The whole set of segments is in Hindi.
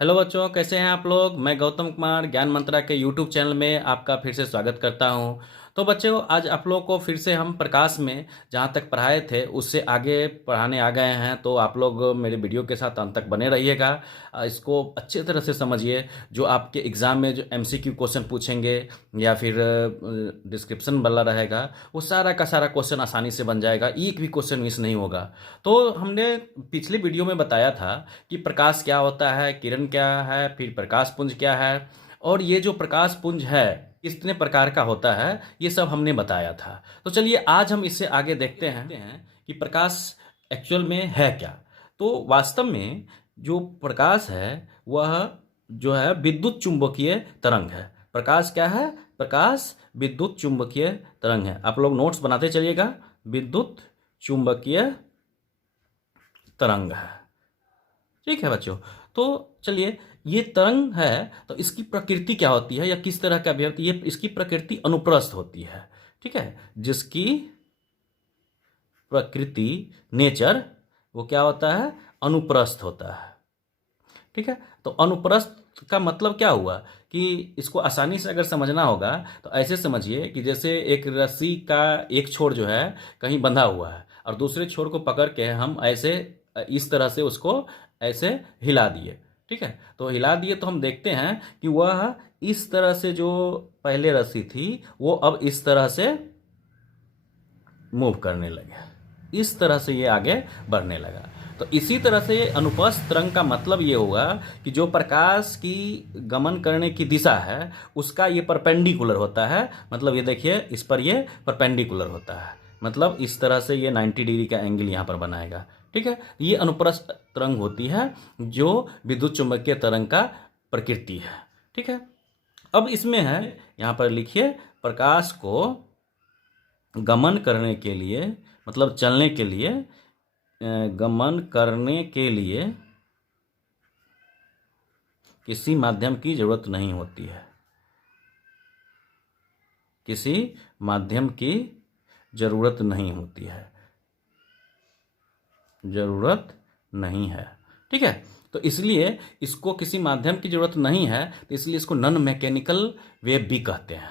हेलो बच्चों, कैसे हैं आप लोग। मैं गौतम कुमार ज्ञान मंत्रा के यूट्यूब चैनल में आपका फिर से स्वागत करता हूं। तो बच्चों, आज आप लोग को फिर से हम प्रकाश में जहां तक पढ़ाए थे उससे आगे पढ़ाने आ गए हैं। तो आप लोग मेरे वीडियो के साथ अंत तक बने रहिएगा। इसको अच्छे तरह से समझिए। जो आपके एग्ज़ाम में जो एमसीक्यू क्वेश्चन पूछेंगे या फिर डिस्क्रिप्शन वाला रहेगा, वो सारा का सारा क्वेश्चन आसानी से बन जाएगा, एक भी क्वेश्चन मिस नहीं होगा। तो हमने पिछले वीडियो में बताया था कि प्रकाश क्या होता है, किरण क्या है, फिर प्रकाश पुंज क्या है, और ये जो प्रकाश पुंज है कितने प्रकार का होता है, ये सब हमने बताया था। तो चलिए आज हम इससे आगे देखते हैं कि प्रकाश एक्चुअल में है क्या। तो वास्तव में जो प्रकाश है वह जो है विद्युत चुंबकीय तरंग है। प्रकाश क्या है? प्रकाश विद्युत चुंबकीय तरंग है। आप लोग नोट्स बनाते चलिएगा। विद्युत चुंबकीय तरंग है। ठीक है बच्चों। तो चलिए, ये तरंग है तो इसकी प्रकृति क्या होती है या किस तरह का व्यक्ति, ये इसकी प्रकृति अनुप्रस्थ होती है। ठीक है, जिसकी प्रकृति नेचर वो क्या होता है? अनुप्रस्थ होता है। ठीक है, तो अनुप्रस्थ का मतलब क्या हुआ कि इसको आसानी से अगर समझना होगा तो ऐसे समझिए कि जैसे एक रस्सी का एक छोर जो है कहीं बंधा हुआ है और दूसरे छोर को पकड़ के हम ऐसे इस तरह से उसको ऐसे हिला दिए। ठीक है, तो हिला दिए तो हम देखते हैं कि वह इस तरह से जो पहले रस्सी थी वो अब इस तरह से मूव करने लगे, इस तरह से ये आगे बढ़ने लगा। तो इसी तरह से अनुप्रस्थ तरंग का मतलब ये होगा कि जो प्रकाश की गमन करने की दिशा है उसका ये परपेंडिकुलर होता है। मतलब ये देखिए, इस पर ये परपेंडिकुलर होता है, मतलब इस तरह से ये 90 डिग्री का एंगल यहाँ पर बनाएगा। ठीक है, ये अनुप्रस्थ तरंग होती है जो विद्युत चुंबकीय तरंग का प्रकृति है। ठीक है, अब इसमें है, यहाँ पर लिखिए, प्रकाश को गमन करने के लिए, मतलब चलने के लिए, गमन करने के लिए किसी माध्यम की जरूरत नहीं होती है। किसी माध्यम की जरूरत नहीं होती है, जरूरत नहीं है। ठीक है, तो इसलिए इसको किसी माध्यम की जरूरत नहीं है, तो इसलिए इसको नॉन मैकेनिकल वेव भी कहते हैं।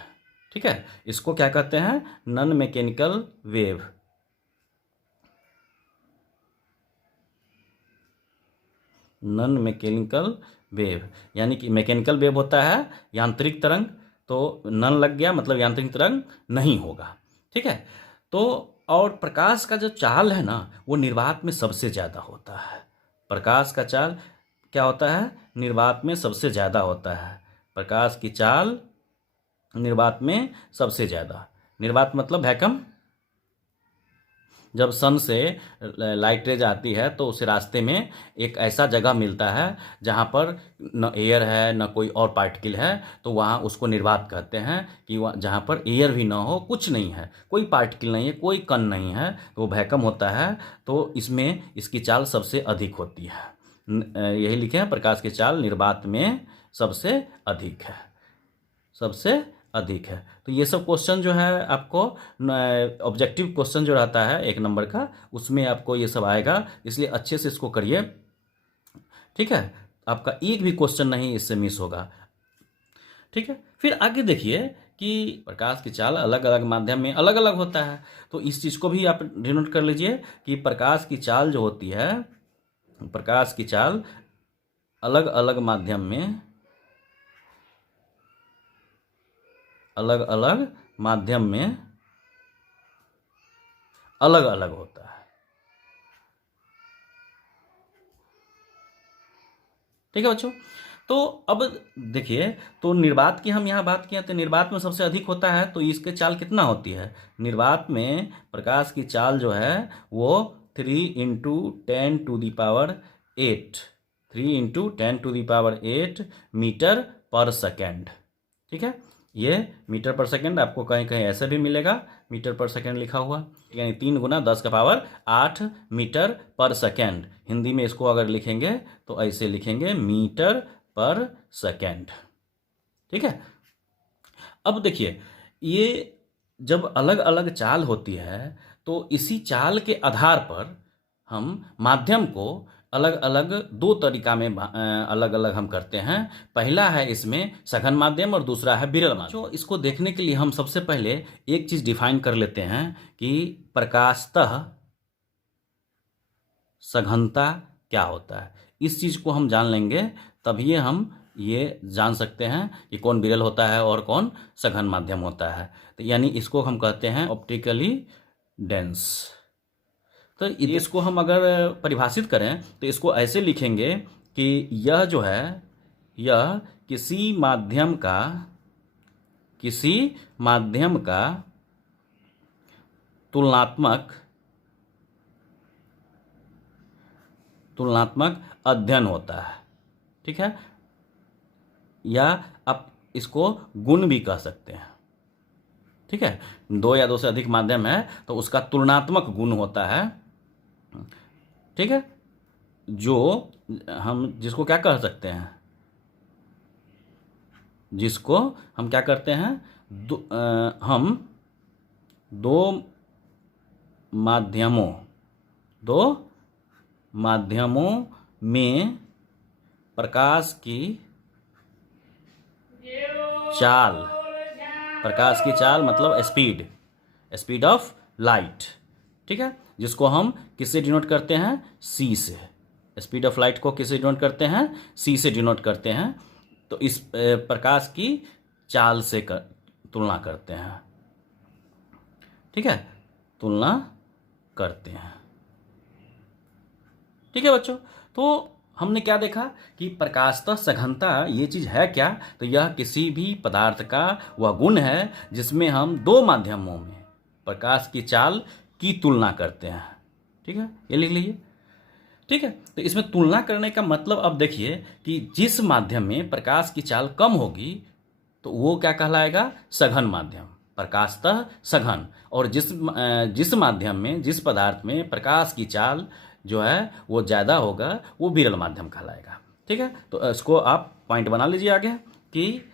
ठीक है, इसको क्या कहते हैं? Non mechanical wave. Non mechanical wave यानी कि मैकेनिकल वेव होता है यांत्रिक तरंग, तो नॉन लग गया मतलब यांत्रिक तरंग नहीं होगा। ठीक है, तो और प्रकाश का जो चाल है ना वो निर्वात में सबसे ज़्यादा होता है। प्रकाश का चाल क्या होता है? निर्वात में सबसे ज़्यादा होता है। प्रकाश की चाल निर्वात में सबसे ज़्यादा। निर्वात मतलब वैक्यूम। जब सन से लाइट रेज आती है तो उस रास्ते में एक ऐसा जगह मिलता है जहाँ पर न एयर है न कोई और पार्टिकल है, तो वहाँ उसको निर्वात कहते हैं। कि वहाँ जहाँ पर एयर भी ना हो, कुछ नहीं है, कोई पार्टिकल नहीं है, कोई कण नहीं है, तो वो वैक्यूम होता है। तो इसमें इसकी चाल सबसे अधिक होती है। यही लिखे हैं, प्रकाश की चाल निर्वात में सबसे अधिक है, सबसे अधिक है। तो ये सब क्वेश्चन जो है आपको ऑब्जेक्टिव क्वेश्चन जो रहता है 1 नंबर का, उसमें आपको ये सब आएगा, इसलिए अच्छे से इसको करिए। ठीक है, आपका एक भी क्वेश्चन नहीं इससे मिस होगा। ठीक है, फिर आगे देखिए कि प्रकाश की चाल अलग अलग माध्यम में अलग अलग होता है। तो इस चीज़ को भी आप डिनोट कर लीजिए कि प्रकाश की चाल जो होती है, प्रकाश की चाल अलग अलग माध्यम में, अलग अलग माध्यम में अलग अलग होता है। ठीक है बच्चों, तो अब देखिए, तो निर्वात की हम यहाँ बात किए तो निर्वात में सबसे अधिक होता है, तो इसके चाल कितना होती है? निर्वात में प्रकाश की चाल जो है वो 3 × 10⁸ 3 × 10⁸ मीटर पर सेकेंड। ठीक है, ये मीटर पर सेकेंड आपको कहीं कहीं ऐसे भी मिलेगा, मीटर पर सेकेंड लिखा हुआ, यानी 3 × 10⁸ मीटर पर सेकेंड। हिंदी में इसको अगर लिखेंगे तो ऐसे लिखेंगे, मीटर पर सेकेंड। ठीक है, अब देखिए, ये जब अलग अलग चाल होती है तो इसी चाल के आधार पर हम माध्यम को अलग अलग दो तरीका में अलग अलग हम करते हैं। पहला है इसमें सघन माध्यम और दूसरा है विरल माध्यम। तो इसको देखने के लिए हम सबसे पहले एक चीज़ डिफाइन कर लेते हैं कि प्रकाशतः सघनता क्या होता है। इस चीज़ को हम जान लेंगे तभी हम ये जान सकते हैं कि कौन विरल होता है और कौन सघन माध्यम होता है। तो यानी इसको हम कहते हैं ऑप्टिकली डेंस। तो इसको हम अगर परिभाषित करें तो इसको ऐसे लिखेंगे कि यह जो है यह किसी माध्यम का तुलनात्मक अध्ययन होता है। ठीक है, या आप इसको गुण भी कह सकते हैं। ठीक है, दो या दो से अधिक माध्यम है तो उसका तुलनात्मक गुण होता है। ठीक है, जो हम जिसको क्या कह सकते हैं, जिसको हम क्या करते हैं, हम दो माध्यमों में प्रकाश की चाल मतलब स्पीड ऑफ लाइट। ठीक है, जिसको हम किससे डिनोट करते हैं, सी से। स्पीड ऑफ लाइट को किससे डिनोट करते हैं, सी से डिनोट करते हैं। तो इस प्रकाश की चाल से तुलना करते हैं। ठीक है, तुलना करते हैं। ठीक है बच्चों, तो हमने क्या देखा कि प्रकाशतः सघनता ये चीज़ है क्या, तो यह किसी भी पदार्थ का वह गुण है जिसमें हम दो माध्यमों में प्रकाश की चाल की तुलना करते हैं। ठीक है, ये लिख लीजिए। ठीक है, तो इसमें तुलना करने का मतलब अब देखिए कि जिस माध्यम में प्रकाश की चाल कम होगी तो वो क्या कहलाएगा, सघन माध्यम, प्रकाशतः सघन। और जिस माध्यम में, जिस पदार्थ में प्रकाश की चाल जो है वो ज़्यादा होगा वो विरल माध्यम कहलाएगा। ठीक है, तो इसको आप पॉइंट बना लीजिए आगे कि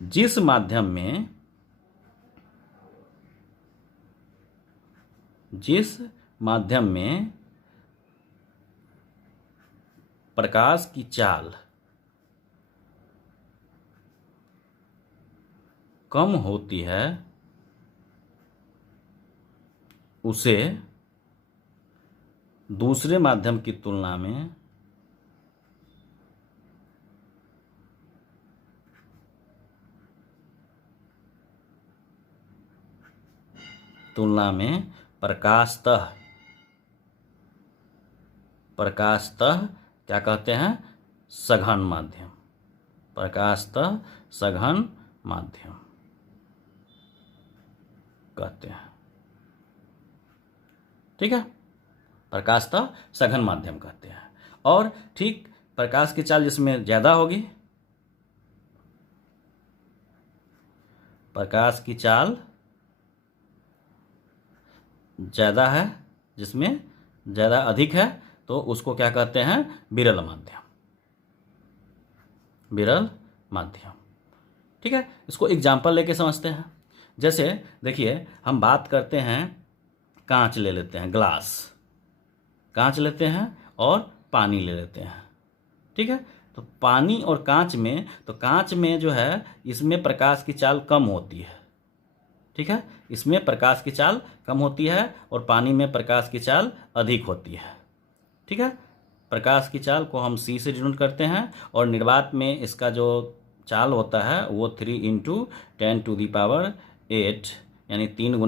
जिस माध्यम में प्रकाश की चाल कम होती है उसे दूसरे माध्यम की तुलना में प्रकाशतः क्या कहते हैं, सघन माध्यम। प्रकाशतः सघन माध्यम कहते हैं। ठीक है, प्रकाशतः सघन माध्यम कहते हैं। और ठीक प्रकाश की चाल जिसमें ज़्यादा होगी, प्रकाश की चाल ज़्यादा है, जिसमें ज़्यादा अधिक है, तो उसको क्या कहते हैं, विरल माध्यम। विरल माध्यम। ठीक है, इसको एग्जाम्पल लेके समझते हैं। जैसे देखिए, हम बात करते हैं, कांच ले लेते हैं, ग्लास, कांच लेते हैं और पानी ले लेते हैं। ठीक है, तो पानी और कांच में, तो कांच में जो है इसमें प्रकाश की चाल कम होती है। ठीक है, इसमें प्रकाश की चाल कम होती है और पानी में प्रकाश की चाल अधिक होती है। ठीक है, प्रकाश की चाल को हम सी से डिनोट करते हैं और निर्वात में इसका जो चाल होता है वो 3 × 10⁸ यानी 3 ×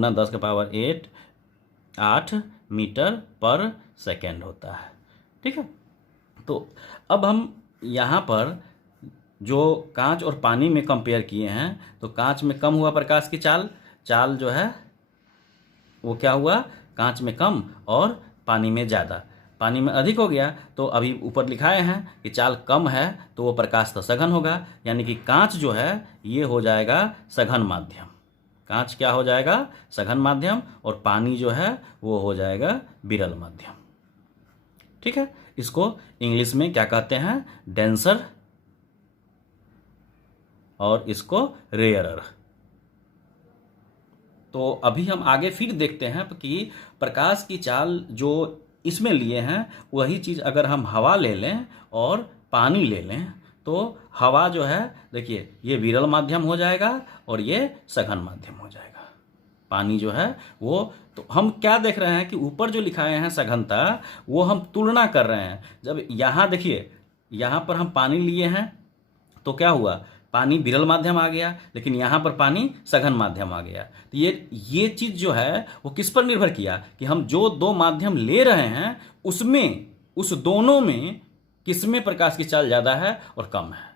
10⁸8 मीटर पर सेकेंड होता है। ठीक है, तो अब हम यहाँ पर जो कांच और पानी में कंपेयर किए हैं, तो कांच में कम हुआ प्रकाश की चाल जो है वो क्या हुआ, कांच में कम और पानी में ज़्यादा। पानी में अधिक हो गया, तो अभी ऊपर लिखाए हैं कि चाल कम है तो वो प्रकाशतः सघन होगा, यानी कि कांच जो है ये हो जाएगा सघन माध्यम। कांच क्या हो जाएगा, सघन माध्यम, और पानी जो है वो हो जाएगा विरल माध्यम। ठीक है, इसको इंग्लिश में क्या कहते हैं, डेंसर, और इसको रेयरर। तो अभी हम आगे फिर देखते हैं कि प्रकाश की चाल जो इसमें लिए हैं वही चीज़ अगर हम हवा ले लें और पानी ले लें तो हवा जो है देखिए ये विरल माध्यम हो जाएगा और ये सघन माध्यम हो जाएगा। पानी जो है वो तो हम क्या देख रहे हैं कि ऊपर जो लिखाए हैं सघनता वो हम तुलना कर रहे हैं। जब यहाँ देखिए यहाँ पर हम पानी लिए हैं तो क्या हुआ, पानी विरल माध्यम आ गया, लेकिन यहाँ पर पानी सघन माध्यम आ गया। तो ये चीज़ जो है वो किस पर निर्भर किया कि हम जो दो माध्यम ले रहे हैं उसमें उस दोनों में किसमें प्रकाश की चाल ज़्यादा है और कम है।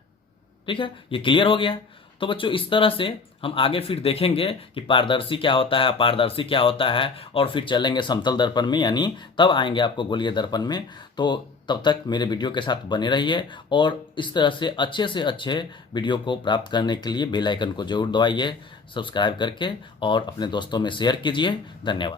ठीक है, ये क्लियर हो गया। तो बच्चों इस तरह से हम आगे फिर देखेंगे कि पारदर्शी क्या होता है, अपारदर्शी क्या होता है, और फिर चलेंगे समतल दर्पण में, यानी तब आएंगे आपको गोलीय दर्पण में। तो तब तक मेरे वीडियो के साथ बने रहिए और इस तरह से अच्छे वीडियो को प्राप्त करने के लिए बेल आइकन को जरूर दबाइए सब्सक्राइब करके और अपने दोस्तों में शेयर कीजिए। धन्यवाद।